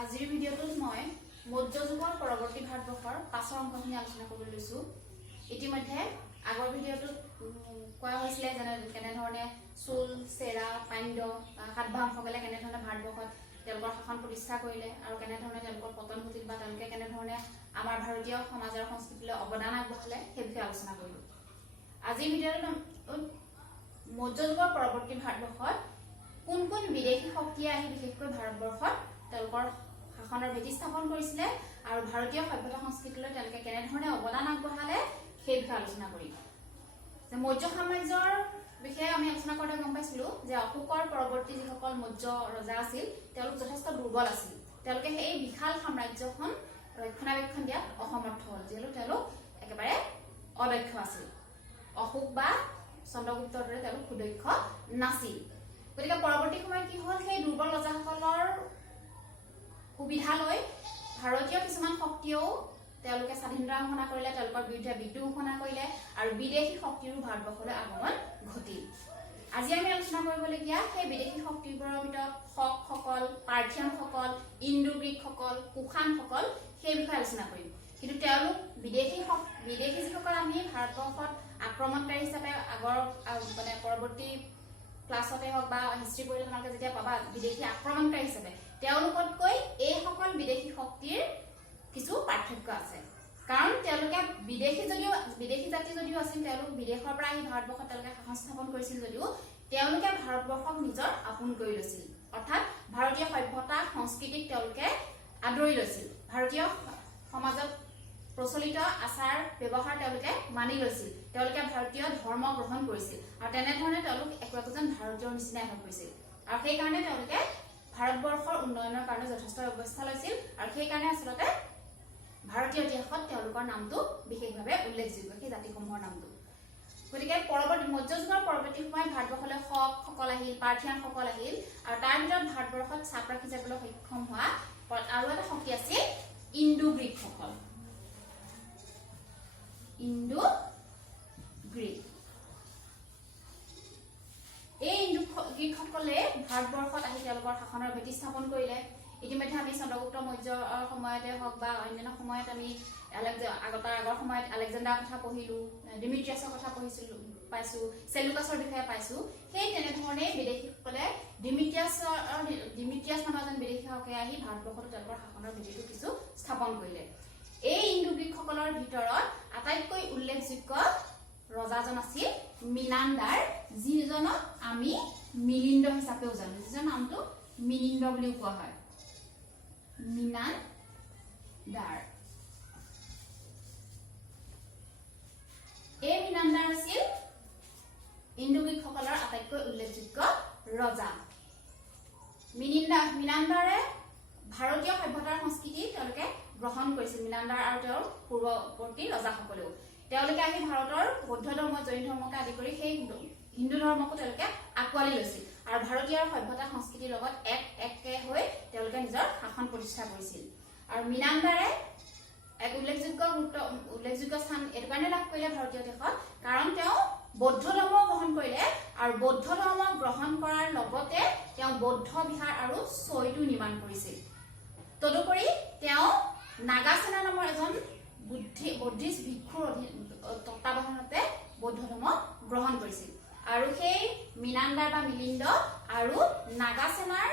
আজিৰ ভিডিঅ'টোত মই মৌৰ্য যুগৰ পৰৱৰ্তী ভাৰতবৰ্ষৰ পাছৰ অংশখিনি আলোচনা কৰিবলৈ লৈছোঁ। ইতিমধ্যে আগৰ ভিডিঅ'টোত কোৱা হৈছিলে কেনেধৰণে চোল, চেৰা, পাণ্ড্য, সাতবাহনসকলে কেনেধৰণে ভাৰতবৰ্ষত তেওঁলোকৰ শাসন প্ৰতিষ্ঠা কৰিলে আৰু কেনেধৰণে তেওঁলোকৰ পতন ঘটিল বা তেওঁলোকে কেনেধৰণে আমাৰ ভাৰতীয় সমাজ আৰু সংস্কৃতিলৈ অৱদান আগবঢ়ালে সেই বিষয়ে আলোচনা কৰিলোঁ। আজিৰ ভিডিঅ'টোত মৌৰ্য যুগৰ পৰৱৰ্তী ভাৰতবৰ্ষত কোন কোন বিদেশী শক্তিয়ে আহি বিশেষকৈ ভাৰতবৰ্ষত তেওঁলোকৰ শাসনৰ ভেটি স্থাপন কৰিছিলে আৰু ভাৰতীয় সভ্যতা সংস্কৃতিলৈ তেওঁলোকে কেনেধৰণে অৱদান আগবঢ়ালে সেই বিষয়ে আলোচনা কৰিম। মৌৰ্য সাম্ৰাজ্যৰ বিষয়ে আমি আলোচনা কৰোঁতে গম পাইছিলোঁ যে অশোকৰ পৰৱৰ্তী যিসকল মৌৰ্য ৰজা আছিল তেওঁলোক যথেষ্ট দুৰ্বল আছিল। তেওঁলোকে সেই বিশাল সাম্ৰাজ্যখন ৰক্ষণাবেক্ষণ দিয়াত অসমৰ্থ হ'ল, যিহেতু তেওঁলোক একেবাৰে অদক্ষ আছিল। অশোক বা চন্দ্ৰগুপ্তৰ দৰে তেওঁলোক সুদক্ষ নাছিল। গতিকে পৰৱৰ্তী সময়ত কি হ'ল, সেই দুৰ্বল ৰজাসকলৰ সুবিধা লৈ ভাৰতীয় কিছুমান শক্তিয়েও তেওঁলোকে স্বাধীনতা ঘোষণা কৰিলে, তেওঁলোকৰ বিৰুদ্ধে বিদ্ৰোহ ঘোষণা কৰিলে আৰু বিদেশী শক্তিৰো ভাৰতবৰ্ষলৈ আগমন ঘটিল। আজি আমি আলোচনা কৰিবলগীয়া সেই বিদেশী শক্তিবোৰৰ ভিতৰত শকসকল, পাৰ্থিয়ানসকল, ইণ্ডো গ্ৰীকসকল, কুষাণসকল সেই বিষয়ে আলোচনা কৰিম। কিন্তু তেওঁলোক বিদেশী যিসকল আমি ভাৰতবৰ্ষত আক্ৰমণকাৰী হিচাপে আগৰ পৰৱৰ্তী ক্লাছতে হওক বা হিষ্ট্ৰী পঢ়িলে তোমালোকে যেতিয়া পাবা বিদেশী আক্ৰমণকাৰী হিচাপে, তেওঁলোকতকৈ এইসকল বিদেশী শক্তিৰ কিছু পাৰ্থক্য আছে। কাৰণ তেওঁলোকে বিদেশী জাতি যদিও আছিল, তেওঁলোক বিদেশৰ পৰা আহি ভাৰতবৰ্ষত তেওঁলোকে শাসন স্থাপন কৰিছিল যদিও তেওঁলোকে ভাৰতবৰ্ষক নিজৰ আপোন কৰি লৈছিল, অৰ্থাৎ ভাৰতীয় সভ্যতা সংস্কৃতিক তেওঁলোকে আদৰি লৈছিল। ভাৰতীয় সমাজত প্ৰচলিত আচাৰ ব্যৱহাৰ তেওঁলোকে মানি লৈছিল, তেওঁলোকে ভাৰতীয় ধৰ্ম গ্ৰহণ কৰিছিল আৰু তেনেধৰণে তেওঁলোক একোজন ভাৰতীয়ৰ নিচিনাই হৈ পৰিছিল। আৰু সেইকাৰণে তেওঁলোকে ভাৰতবৰ্ষৰ উন্নয়নৰ কাৰণে যথেষ্ট ব্যৱস্থা লৈছিল আৰু সেইকাৰণে আচলতে ভাৰতীয় ইতিহাসত তেওঁলোকৰ নামটো বিশেষভাৱে উল্লেখযোগ্য, সেই জাতিসমূহৰ নামটো। গতিকে মৌৰ্য যুগৰ পৰৱৰ্তী সময়ত ভাৰতবৰ্ষলৈ শকসকল আহিল, পাৰ্থিয়ানসকল আহিল আৰু তাৰ ভিতৰত ভাৰতবৰ্ষত চাপ ৰাখি যাবলৈ সক্ষম হোৱা আৰু এটা শক্তি আছিল ইণ্ডো গ্ৰীকসকল। ইণ্ডো গ্ৰীক এই ইণ্ডো গ্ৰীকসকলে ভাৰতবৰ্ষত আহি তেওঁলোকৰ শাসনৰ ভেটি স্থাপন কৰিলে। ইতিমধ্যে আমি চন্দ্ৰগুপ্ত মৌৰ্যৰ সময়তে হওক বা অন্যান্য সময়ত আমি আগৰ সময়ত আলেকজেণ্ডাৰৰ কথা পঢ়িলোঁ, ডিমিট্ৰিয়াছৰ কথা পাইছোঁ, চেলুকাছৰ বিষয়ে পাইছোঁ। সেই তেনেধৰণে বিদেশীসকলে ডিমিট্ৰিয়াছ নামৰ এজন বিদেশীসকলে আহি ভাৰতবৰ্ষতো তেওঁলোকৰ শাসনৰ ভেটিটো কিছু স্থাপন কৰিলে। এই ইণ্ডো গ্ৰীকসকলৰ ভিতৰত আটাইতকৈ উল্লেখযোগ্য ৰজাজন আছিল মিনাণ্ডাৰ, যিজনক আমি মিলিন্দ হিচাপেও জানো, যিজন নামটো মিলিন্দ বুলিও কোৱা হয়। মিনাণ্ডাৰ, এই মিনাণ্ডাৰ আছিল ইণ্ডো গ্ৰীকসকলৰ আটাইতকৈ উল্লেখযোগ্য ৰজা। মিনাণ্ডাৰে ভাৰতীয় সভ্যতাৰ সংস্কৃতি তেওঁলোকে গ্ৰহণ কৰিছিল। মিনাণ্ডাৰ আৰু তেওঁৰ পূৰ্বৱৰ্তী ৰজাসকলেও তেওঁলোকে আহি ভাৰতৰ বৌদ্ধ ধৰ্ম, জৈন ধৰ্মকে আদি কৰি সেই হিন্দু ধৰ্মকো তেওঁলোকে আঁকোৱালি লৈছিল আৰু ভাৰতীয় সভ্যতা সংস্কৃতিৰ লগত একে হৈ তেওঁলোকে নিজৰ শাসন প্ৰতিষ্ঠা কৰিছিল। আৰু মিনাণ্ডাৰে এক উল্লেখযোগ্য স্থান এইটো কাৰণে লাভ কৰিলে ভাৰতীয় দেশত, কাৰণ তেওঁ বৌদ্ধ ধৰ্ম গ্ৰহণ কৰিলে আৰু বৌদ্ধ ধৰ্ম গ্ৰহণ কৰাৰ লগতে তেওঁ বৌদ্ধ বিহাৰ আৰু চৈটো নিৰ্মাণ কৰিছিল। তদুপৰি তেওঁ নাগাসেনা নামৰ এজন বুদ্ধিষ্ট ভিক্ষুৰ তত্বাৱধানতে বৌদ্ধ ধৰ্ম গ্ৰহণ কৰিছিল। আৰু সেই মিনাণ্ডাৰ বা মিলিন্দ আৰু নাগাসেনাৰ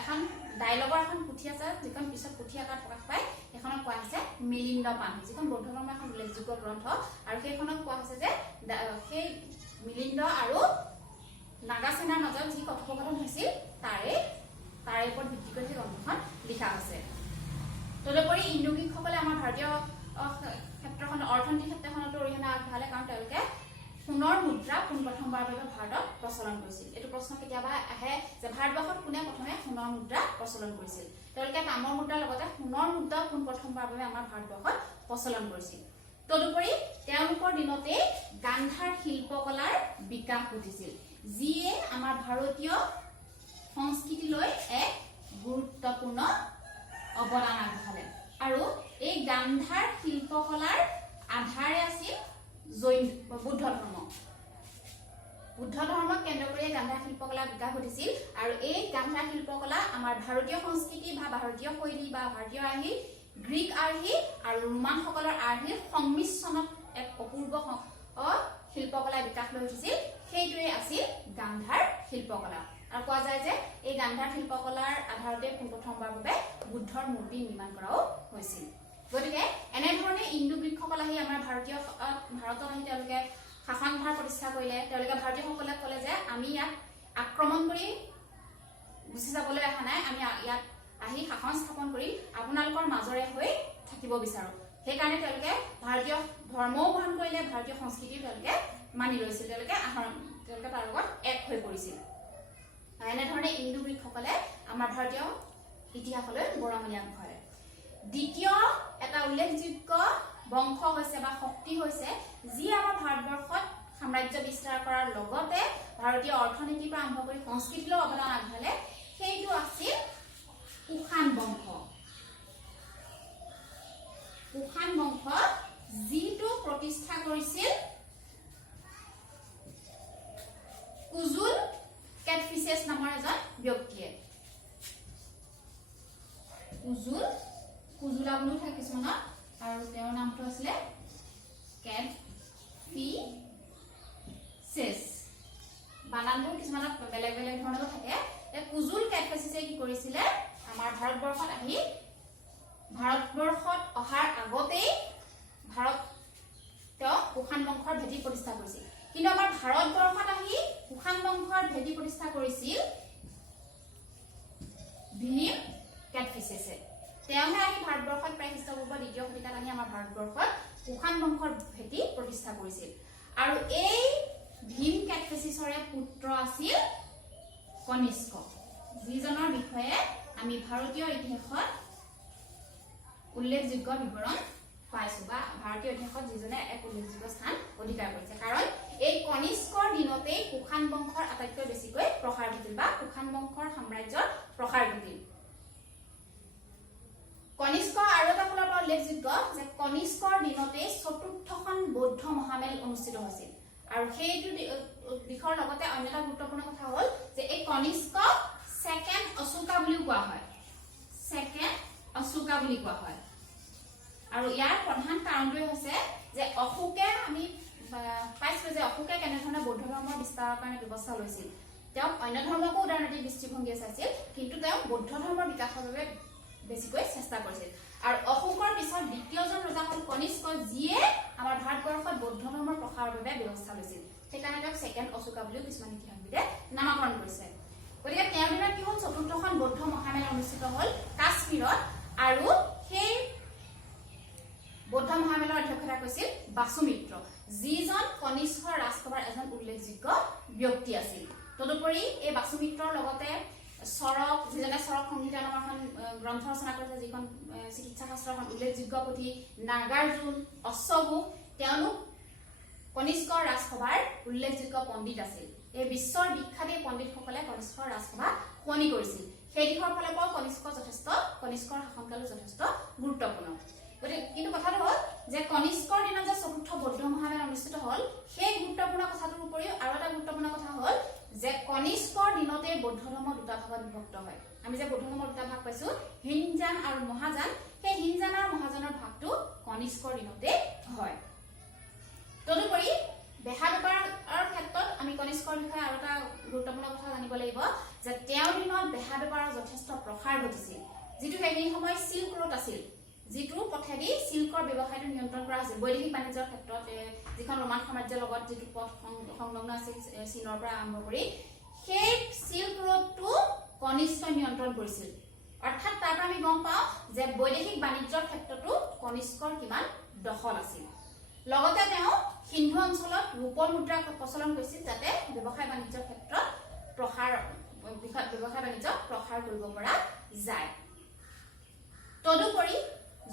এখন ডায়লগৰ এখন পুথি আছে, যিখন পিছত পুথি আকাৰত প্ৰকাশ পায়, সেইখনক কোৱা হৈছে মিলিন্দ পান, যিখন বৌদ্ধ ধৰ্মৰ এখন উল্লেখযোগ্য গ্ৰন্থ। আৰু সেইখনক কোৱা হৈছে যে সেই মিলিন্দ আৰু নাগাসেনাৰ মাজত যি কথোপকথন হৈছিল তাৰে ওপৰত ভিত্তি কৰি সেই গ্ৰন্থখন লিখা হৈছে। তদুপৰি ইণ্ডো গ্ৰীকসকলে আমাৰ ভাৰতীয় ক্ষেত্ৰখন অৰ্থনৈতিক ক্ষেত্ৰখনতো অৰিহণা আগবঢ়ালে, কাৰণ তেওঁলোকে সোণৰ মুদ্ৰা পোনপ্ৰথমবাৰৰ বাবে ভাৰতত প্ৰচলন কৰিছিল। এইটো প্ৰশ্ন কেতিয়াবা আহে যে ভাৰতবৰ্ষত কোনে প্ৰথমে সোণৰ মুদ্ৰা প্ৰচলন কৰিছিল। তেওঁলোকে তামৰ মুদ্ৰাৰ লগতে সোণৰ মুদ্ৰা পোনপ্ৰথমবাৰৰ বাবে আমাৰ ভাৰতবৰ্ষত প্ৰচলন কৰিছিল। তদুপৰি তেওঁলোকৰ দিনতে গান্ধাৰ শিল্পকলাৰ বিকাশ ঘটিছিল, যিয়ে আমাৰ ভাৰতীয় সংস্কৃতিলৈ এক গুৰুত্বপূৰ্ণ অৱদান আগবঢ়ালে। আৰু এই গান্ধাৰ শিল্পকলাৰ আধাৰে আছিল বুদ্ধ ধৰ্ম। বুদ্ধ ধৰ্মক কেন্দ্ৰ কৰি গান্ধাৰ শিল্পকলা বিকাশ ঘটিছিল আৰু এই গান্ধাৰ শিল্পকলা আমাৰ ভাৰতীয় সংস্কৃতি বা ভাৰতীয় শৈলী বা ভাৰতীয় আৰ্হি গ্ৰীক আৰ্হি আৰু ৰোমানসকলৰ আৰ্হিৰ সংমিশ্ৰণত এক অপূৰ্ব শিল্পকলাৰ বিকাশ লৈ উঠিছিল সেইটোৱে আছিল গান্ধাৰ শিল্পকলা আৰু কোৱা যায় যে এই গান্ধাৰ শিল্পকলাৰ আধাৰতে পোনপ্ৰথমবাৰৰ বাবে বুদ্ধৰ মূৰ্তি নিৰ্মাণ কৰাও হৈছিল গতিকে এনেধৰণে ইণ্ডো গ্ৰীকসকল আহি আমাৰ ভাৰতত আহি তেওঁলোকে শাসনভাৰ প্ৰতিষ্ঠা কৰিলে তেওঁলোকে ভাৰতীয়সকলে ক'লে যে আমি ইয়াত আক্ৰমণ কৰি গুচি যাবলৈ অহা নাই আমি ইয়াত আহি শাসন স্থাপন কৰি আপোনালোকৰ মাজৰে হৈ থাকিব বিচাৰো সেইকাৰণে তেওঁলোকে ভাৰতীয় ধৰ্মও গ্ৰহণ কৰিলে ভাৰতীয় সংস্কৃতিও তেওঁলোকে মানি লৈছিল তেওঁলোকে তাৰ লগত এক হৈ পৰিছিল এনেধৰণে ইণ্ডো গ্ৰীকসকলে আমাৰ ভাৰতীয় ইতিহাসলৈ বৰঙণি আগবঢ়ালে দ্বিতীয় এটা উল্লেখযোগ্য বংশ হৈছে বা শক্তি হৈছে যি আমাৰ ভাৰতবৰ্ষত সাম্ৰাজ্য বিস্তাৰ কৰাৰ লগতে ভাৰতীয় অৰ্থনীতিৰ পৰা আৰম্ভ কৰি সংস্কৃতিলৈ অৱদান আগবঢ়ালে সেইটো আছিল কুষাণ বংশ কুষাণ বংশ যিটো প্ৰতিষ্ঠা কৰিছিল কুজুল কেটফিচেছ নামৰ এজন ব্যক্তিয়ে কুজুলা বুলিও থাকে কিছুমানত আৰু তেওঁৰ নামটো আছিলে কেটফিচেছ বানানবোৰ কিছুমানত বেলেগ বেলেগ ধৰণৰ থাকে কুজুল কেটফিচেছে কি কৰিছিলে আমাৰ ভাৰতবৰ্ষত অহাৰ আগতেই তেওঁ কুষাণ বংশৰ ভেটি প্ৰতিষ্ঠা কৰিছিল কিন্তু আমাৰ ভাৰতবৰ্ষত আহি কুষাণ বংশৰ ভেটি প্ৰতিষ্ঠা কৰিছিল ভীম কেটফিচেছে তেওঁহে আহি ভাৰতবৰ্ষত প্ৰায় খ্ৰীষ্টপূৰ্ব দ্বিতীয় শতিকাত আহি আমাৰ ভাৰতবৰ্ষত কুষাণ বংশৰ ভেটি প্ৰতিষ্ঠা কৰিছিল আৰু এই ভীম কেটফিচেছৰে পুত্ৰ আছিল কনিষ্ক যিজনৰ বিষয়ে আমি ভাৰতীয় ইতিহাসত উল্লেখযোগ্য বিৱৰণ পাইছো বা ভাৰতীয় ইতিহাসত যিজনে এক উল্লেখযোগ্য স্থান অধিকাৰ কৰিছে কাৰণ এই কনিষ্কৰ দিনতেই কুষাণ বংশৰ আটাইতকৈ বেছিকৈ প্ৰসাৰ ঘটিল বা কুষাণ বংশৰ সাম্ৰাজ্যৰ প্ৰসাৰ ঘটিল কনিষ্ক আৰু এটা ফালৰ পৰা উল্লেখযোগ্য যে কনিষ্কৰ দিনতেই চতুৰ্থখন বৌদ্ধ মহামেল অনুষ্ঠিত হৈছিল আৰু সেইটো দিশৰ লগতে অন্য এটা গুৰুত্বপূৰ্ণ কথা হ'ল যে এই কনিষ্ক ছেকেণ্ড অশোকা বুলিও কোৱা হয় আৰু ইয়াৰ প্ৰধান কাৰণটোৱে হৈছে যে অশোকে আমি পাইছো যে অশোকে কেনেধৰণে বৌদ্ধ ধৰ্মৰ বিস্তাৰৰ কাৰণে ব্যৱস্থা লৈছিল তেওঁ অন্য ধৰ্মকো উদাৰনৈতিক দৃষ্টিভংগীয়ে চাইছিল কিন্তু তেওঁ বৌদ্ধ ধৰ্মৰ বিকাশৰ বাবে বেছিকৈ চেষ্টা কৰিছিল আৰু অশোকৰ পিছত দ্বিতীয়জন ৰজা হ'ল কনিষ্ক যিয়ে আমাৰ ভাৰতবৰ্ষত বৌদ্ধ ধৰ্মৰ প্ৰসাৰৰ বাবে ব্যৱস্থা লৈছিল সেইকাৰণে তেওঁক ছেকেণ্ড অশোকা বুলিও কিছুমান ইতিহাসবিদে নামাকৰণ কৰিছে গতিকে তেওঁৰ দিনত কি হ'ল চতুৰ্থখন বৌদ্ধ মহামেল অনুষ্ঠিত হ'ল কাশ্মীৰত আৰু সেই বৌদ্ধ মহামেলৰ অধ্যক্ষতা কৰিছিল বাসুমিত্ৰ যিজন কনিষ্কৰ ৰাজসভাৰ এজন উল্লেখযোগ্য ব্যক্তি আছিল তদুপৰি এই বাসুমিত্ৰৰ লগতে সৰক যিজনে সৰক সংহিতা নামৰ এখন গ্ৰন্থ ৰচনা কৰিছে যিখন চিকিৎসা শাস্ত্ৰৰ এখন উল্লেখযোগ্য পুথি নাগাৰ্জুন অশ্বঘোষ তেওঁলোক কনিষ্কৰ ৰাজসভাৰ উল্লেখযোগ্য পণ্ডিত আছিল এই বিশ্বৰ বিখ্যাত পণ্ডিতসকলে কনিষ্কৰ ৰাজসভা শুৱনি কৰিছিল সেই দিশৰ ফালৰ পৰা কনিষ্কৰ শাসনকালো যথেষ্ট গুৰুত্বপূৰ্ণ কিন্তু কথাটো হ'ল যে কনিষ্কৰ দিনত যে চতুৰ্থ বৌদ্ধ মহামেল অনুষ্ঠিত হ'ল সেই গুৰুত্বপূৰ্ণ কথাটোৰ উপৰিও আৰু এটা গুৰুত্বপূৰ্ণ কথা হ'ল যে কনিষ্কৰ দিনতে বৌদ্ধ ধৰ্ম দুটা ভাগত বিভক্ত হয় আমি যে বৌদ্ধ ধৰ্মৰ দুটা ভাগ পাইছো হিনযান আৰু মহাযান সেই হিনযান আৰু মহাযানৰ ভাগটো কনিষ্কৰ দিনতে হয় তদুপৰি বেহা বেপাৰৰ ক্ষেত্ৰত আমি কনিষ্কৰ বিষয়ে আৰু এটা গুৰুত্বপূৰ্ণ কথা জানিব লাগিব যে তেওঁৰ দিনত বেহা বেপাৰৰ যথেষ্ট প্ৰসাৰ ঘটিছিল যিটো সেই সময় সিল্ক ৰোড আছিল যিটো পথেদি সিল্কৰ ব্যৱসায়টো নিয়ন্ত্ৰণ কৰা হৈছিল বৈদেশিক বাণিজ্যৰ ক্ষেত্ৰত যিখন ৰোমান সাম্ৰাজ্যৰ লগত যিটো পথ সংলগ্ন আছিল চীনৰ পৰা আৰম্ভ কৰি সেই সিল্ক ৰোডটো কনিষ্কই নিয়ন্ত্ৰণ কৰিছিল অৰ্থাৎ তাৰ পৰা আমি গম পাওঁ যে বৈদেশিক বাণিজ্যৰ ক্ষেত্ৰতো কনিষ্কৰ কিমান দখল আছিল লগতে তেওঁ সিন্ধু অঞ্চলত ৰূপৰ মুদ্ৰা প্ৰচলন কৰিছিল যাতে ব্যৱসায় বাণিজ্যৰ ক্ষেত্ৰত প্ৰসাৰ কৰিব পৰা যায় তদুপৰি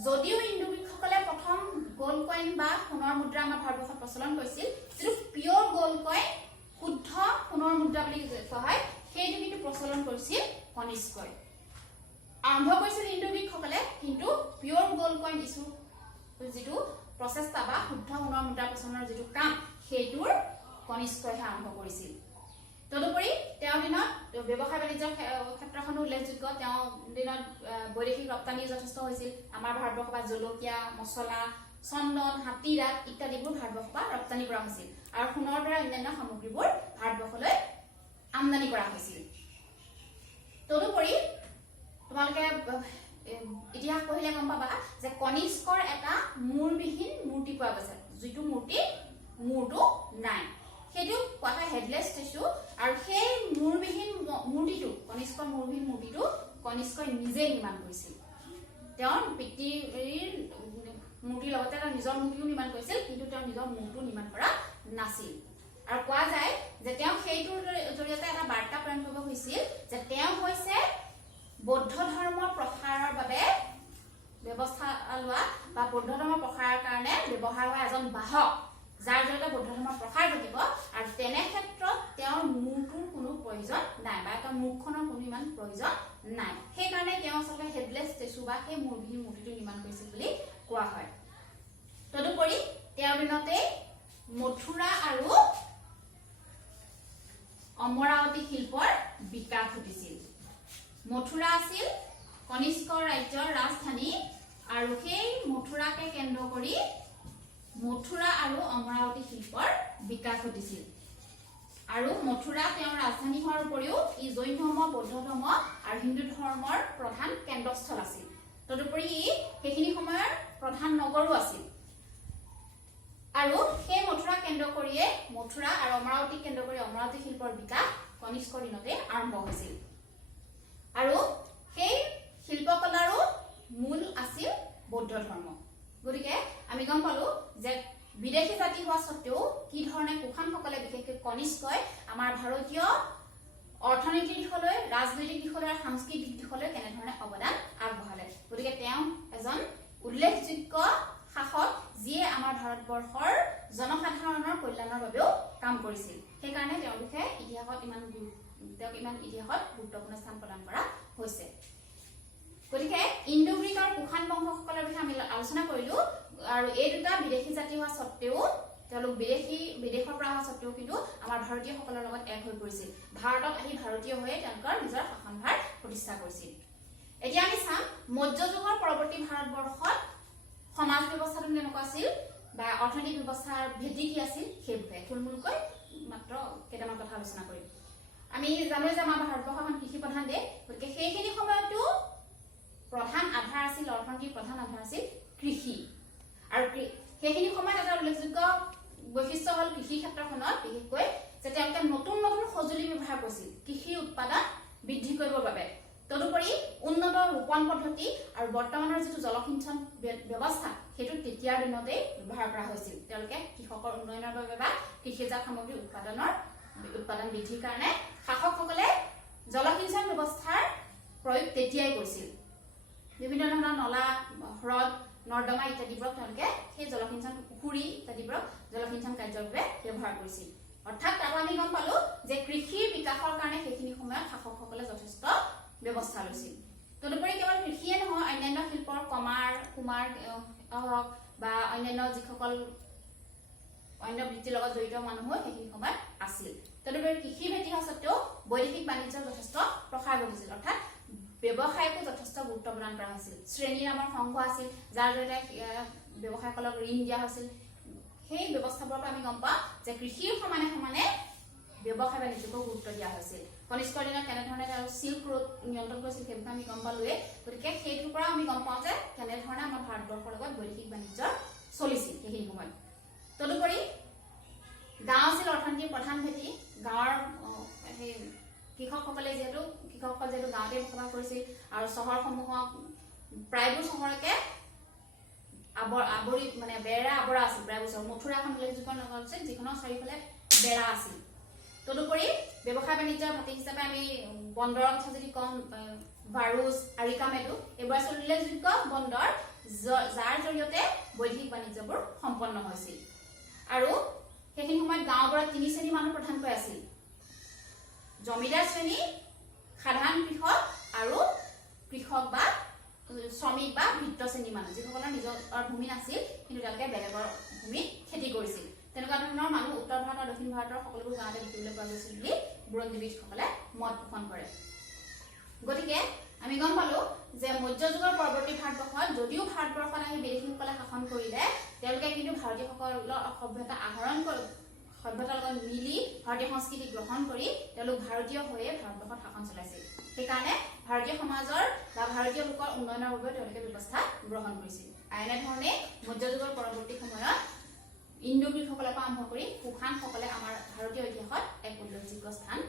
যদিও ইণ্ডো গ্ৰীকসকলে প্ৰথম গোল্ড কইন বা সোণৰ মুদ্ৰা আমাৰ ভাৰতবৰ্ষত প্ৰচলন কৰিছিল যিটো পিয়ৰ গোল্ড কইন শুদ্ধ সোণৰ মুদ্ৰা বুলি কোৱা হয় সেইটো কিন্তু প্ৰচলন কৰিছিল কনিষ্কই আৰম্ভ কৰিছিল ইণ্ডো গ্ৰীকসকলে কিন্তু পিয়ৰ গোল্ড কইন যিটো প্ৰচেষ্টা বা শুদ্ধ সোণৰ মুদ্ৰা প্ৰচলনৰ যিটো কাম সেইটোৰ কনিষ্কইহে আৰম্ভ কৰিছিল। তদুপৰি তেওঁৰ দিনত ব্যৱসায় বাণিজ্যৰ ক্ষেত্ৰখনো উল্লেখযোগ্য। তেওঁৰ দিনত বৈদেশিক ৰপ্তানি যথেষ্ট হৈছিল। আমাৰ ভাৰতবৰ্ষৰ পৰা জলকীয়া, মছলা, চন্দন, হাতীৰাট ইত্যাদিবোৰ ভাৰতবৰ্ষৰ পৰা ৰপ্তানি কৰা হৈছিল আৰু সোণৰ দৰে অন্যান্য সামগ্ৰীবোৰ ভাৰতবৰ্ষলৈ আমদানি কৰা হৈছিল। তদুপৰি তোমালোকে ইতিহাস পঢ়িলে গম পাবা যে কনিষ্কৰ এটা মূৰবিহীন মূৰ্তি পোৱা গৈছে, যিটো মূৰ্তি মূৰটো নাই, সেইটো কোৱা হয় হেডলেছ ষ্টেচু। আৰু সেই মূৰবিহীন মূৰ্তিটো, কনিষ্কৰ মূৰবিহীন মূৰ্তিটো কনিষ্কই নিজে নিৰ্মাণ কৰিছিল। তেওঁৰ পিতৃৰ মূৰ্তিৰ লগতে তেওঁ নিজৰ মূৰ্তিও নিৰ্মাণ কৰিছিল, কিন্তু তেওঁ নিজৰ মূৰটো নিৰ্মাণ কৰা নাছিল। আৰু কোৱা যায় যে তেওঁ সেইটোৰ জৰিয়তে এটা বাৰ্তা প্ৰেৰণ কৰিব খুজিছিল যে তেওঁ হৈছে বৌদ্ধ ধৰ্মৰ প্ৰসাৰৰ বাবে ব্যৱস্থা লোৱা বা বৌদ্ধ ধৰ্মৰ প্ৰসাৰৰ কাৰণে ব্যৱহাৰ হোৱা এজন বাহক, যাৰ জৰিয়তে বৌদ্ধ ধৰ্মৰ প্ৰসাৰ ঘটিব। আৰু তেনে ক্ষেত্ৰত তেওঁৰ মূৰটোৰ কোনো প্ৰয়োজন নাই বা তেওঁৰ মুখখনৰ কোনো ইমান প্ৰয়োজন নাই। সেইকাৰণে তেওঁ আচলতে হেডলেছ ষ্টেচু বা সেই মূৰবিহীন মূৰ্তিটো নিৰ্মাণ কৰিছিল বুলি কোৱা হয়। তদুপৰি তেওঁৰ দিনতে মথুৰা আৰু অমৰাৱতী শিল্পৰ বিকাশ ঘটিছিল। মথুৰা আছিল কনিষ্ক ৰাজ্যৰ ৰাজধানী আৰু সেই মথুৰাকে কেন্দ্ৰ কৰি মথুৰা আৰু অমৰাৱতী শিল্পৰ বিকাশ ঘটিছিল। আৰু মথুৰা তেওঁৰ ৰাজধানী হোৱাৰ উপৰিও ই জৈন ধৰ্ম, বৌদ্ধ ধৰ্ম আৰু হিন্দু ধৰ্মৰ প্ৰধান কেন্দ্ৰস্থল আছিল। তদুপৰি ই সেইখিনি সময়ৰ প্ৰধান নগৰো আছিল। আৰু সেই মথুৰা কেন্দ্ৰ কৰিয়ে মথুৰা আৰু অমৰাৱতী কেন্দ্ৰ কৰি অমৰাৱতী শিল্পৰ বিকাশ কনিষ্কৰ দিনতে আৰম্ভ হৈছিল। আৰু সেই শিল্পকলাৰো মূল আছিল বৌদ্ধ ধৰ্ম। গতিকে আমি গম পালো যে বিদেশী জাতি হোৱা স্বত্বেও কি ধৰণে কুশানসকলে, বিশেষকৈ কনিষ্কই আমাৰ ভাৰতীয় অৰ্থনৈতিক দিশলৈ, ৰাজনৈতিক দিশলৈ আৰু সাংস্কৃতিক দিশলৈ কেনেধৰণে অৱদান আগবঢ়ালে। গতিকে তেওঁ এজন উল্লেখযোগ্য শাসক, যিয়ে আমাৰ ভাৰতবৰ্ষৰ জনসাধাৰণৰ কল্যাণৰ বাবেও কাম কৰিছিল। সেইকাৰণে তেওঁৰ বিষয়ে তেওঁক ইমান ইতিহাসত গুৰুত্বপূৰ্ণ স্থান প্ৰদান কৰা হৈছে। গতিকে ইণ্ডো গ্ৰীক আৰু কুশান বংশসকলৰ বিষয়ে আমি আলোচনা কৰিলো। আৰু এই দুটা বিদেশী জাতি হোৱা স্বত্বেও, তেওঁলোক বিদেশৰ পৰা অহা স্বত্বেও কিন্তু আমাৰ ভাৰতীয়সকলৰ লগত এক হৈ পৰিছিল। ভাৰতত আহি ভাৰতীয় হৈয়ে তেওঁলোকৰ নিজৰ শাসনভাৰ প্ৰতিষ্ঠা কৰিছিল। এতিয়া আমি চাম মধ্যযুগৰ পৰৱৰ্তী ভাৰতবৰ্ষত সমাজ ব্যৱস্থাটো কেনেকুৱা আছিল বা অৰ্থনৈতিক ব্যৱস্থাৰ ভেটি কি আছিল সেই বিষয়ে থুলমূলকৈ মাত্ৰ কেইটামান কথা আলোচনা কৰিম। আমি জানো যে আমাৰ ভাৰতবৰ্ষখন কৃষি প্ৰধান দেশ। গতিকে সেইখিনি সময়তো প্ৰধান আধাৰ আছিল, অৰ্থনীতিৰ প্ৰধান আধাৰ আছিল কৃষি। আৰু সেইখিনি সময়ত এটা উল্লেখযোগ্য বৈশিষ্ট্য হ'ল কৃষি ক্ষেত্ৰখনত বিশেষকৈ যে তেওঁলোকে নতুন নতুন সঁজুলি ব্যৱহাৰ কৰিছিল কৃষি উৎপাদন বৃদ্ধি কৰিবৰ বাবে। তদুপৰি উন্নত ৰোপণ পদ্ধতি আৰু বৰ্তমানৰ যিটো জলসিঞ্চন ব্যৱস্থা সেইটো তেতিয়াৰ দিনতে ব্যৱহাৰ কৰা হৈছিল। তেওঁলোকে কৃষকৰ উন্নয়নৰ বাবে বা কৃষিজাত সামগ্ৰীৰ উৎপাদন বৃদ্ধিৰ কাৰণে শাসকসকলে জলসিঞ্চন ব্যৱস্থাৰ প্ৰয়োগ তেতিয়াই কৰিছিল। বিভিন্ন ধৰণৰ নলা, হ্ৰদ, নৰ্দমা ইত্যাদিবোৰক তেওঁলোকে সেই জলসিঞ্চন, পুখুৰী ইত্যাদিবোৰক জলসিঞ্চন কাৰ্যৰ বাবে ব্যৱহাৰ কৰিছিল। অৰ্থাৎ তাৰ আমি গম পালো যে কৃষিৰ বিকাশৰ কাৰণে সেইখিনি সময়ত শাসকসকলে যথেষ্ট ব্যৱস্থা লৈছিল। তদুপৰি কেৱল কৃষিয়ে নহয়, অন্যান্য শিল্পৰ কুমাৰ হওক বা অন্যান্য যিসকল অন্য বৃত্তিৰ লগত জড়িত মানুহো সেইখিনি সময়ত আছিল। তদুপৰি কৃষি ভেটি হোৱা স্বত্বেও বৈদেশিক বাণিজ্যৰ যথেষ্ট প্ৰসাৰ ঘটিছিল। অৰ্থাৎ ব্যৱসায়কো যথেষ্ট গুৰুত্ব প্ৰদান কৰা হৈছিল। শ্ৰেণী নামৰ সংঘ আছিল, যাৰ জৰিয়তে ব্যৱসায়সকলক ঋণ দিয়া হৈছিল। সেই ব্যৱস্থাবোৰৰ পৰা আমি গম পাওঁ যে কৃষিৰ সমানে সমানে ব্যৱসায় বাণিজ্যকো গুৰুত্ব দিয়া হৈছিল। কনিষ্কৰ দিনত কেনেধৰণে তেওঁ চিল্ক ৰোড নিয়ন্ত্ৰণ কৰিছিল সেই বিষয়ে আমি গম পালোৱে। গতিকে সেইটোৰ পৰা আমি গম পাওঁ যে কেনেধৰণে আমাৰ ভাৰতবৰ্ষৰ লগত বৈদেশিক বাণিজ্য চলিছিল সেইখিনি সময়ত। তদুপৰি গাঁও আছিল অৰ্থনীতিৰ প্ৰধান ভেটি। গাঁৱৰ সেই কৃষকসকল যিহেতু গাঁৱতে বসবাস কৰিছিল আৰু চহৰসমূহক প্ৰায়বোৰ চহৰকে আৱৰি মানে বেৰা আৱৰা আছিল। প্ৰায়বোৰ চহৰ মথুৰা এখন উল্লেখযোগ্য নগৰ আছিল, যিখনৰ চাৰিওফালে বেৰা আছিল। তদুপৰি ব্যৱসায় বাণিজ্যৰ ভাটি হিচাপে আমি বন্দৰৰ কথা যদি কওঁ, ভাৰুচ, আৰিকামেডু এইবোৰ আছিল উল্লেখযোগ্য বন্দৰ, যাৰ জৰিয়তে বৈদেশিক বাণিজ্যবোৰ সম্পন্ন হৈছিল। আৰু সেইখিনি সময়ত গাঁওবোৰত 3 শ্ৰেণীৰ মানুহ প্ৰধানকৈ আছিল: জমিদাৰ শ্ৰেণী, সাধাৰণ কৃষক আৰু কৃষক বা শ্ৰমিক বা ভৃত্য শ্ৰেণীৰ মানুহ, যিসকলৰ নিজৰ ভূমি নাছিল কিন্তু তেওঁলোকে বেলেগৰ ভূমিত খেতি কৰিছিল। তেনেকুৱা ধৰণৰ মানুহ উত্তৰ ভাৰত আৰু দক্ষিণ ভাৰতৰ সকলোবোৰ গাঁৱতে দেখিবলৈ পোৱা গৈছিল বুলি বুৰঞ্জীবিদসকলে মত পোষণ কৰে গতিকে আমি গম পালো যে মধ্যযুগৰ পৰৱৰ্তী ভাৰতবৰ্ষত যদিও ভাৰতবৰ্ষত আহি বিদেশীসকলে শাসন কৰিলে তেওঁলোকে কিন্তু ভাৰতীয়সকলৰ সভ্যতা আহৰণ কৰি সভ্যতাৰ লগত মিলি ভাৰতীয় সংস্কৃতি গ্ৰহণ কৰি তেওঁলোক ভাৰতীয় হৈয়ে ভাৰতবৰ্ষত শাসন চলাইছিল সেইকাৰণে ভাৰতীয় সমাজৰ বা ভাৰতীয় লোকৰ উন্নয়নৰ বাবে তেওঁলোকে ব্যৱস্থা গ্ৰহণ কৰিছিল আৰু এনেধৰণে মধ্যযুগৰ পৰৱৰ্তী সময়ত ইণ্ডো গ্ৰীকসকলৰ পৰা আৰম্ভ কৰি কুষাণসকলে আমাৰ ভাৰতীয় ইতিহাসত এক উল্লেখযোগ্য স্থান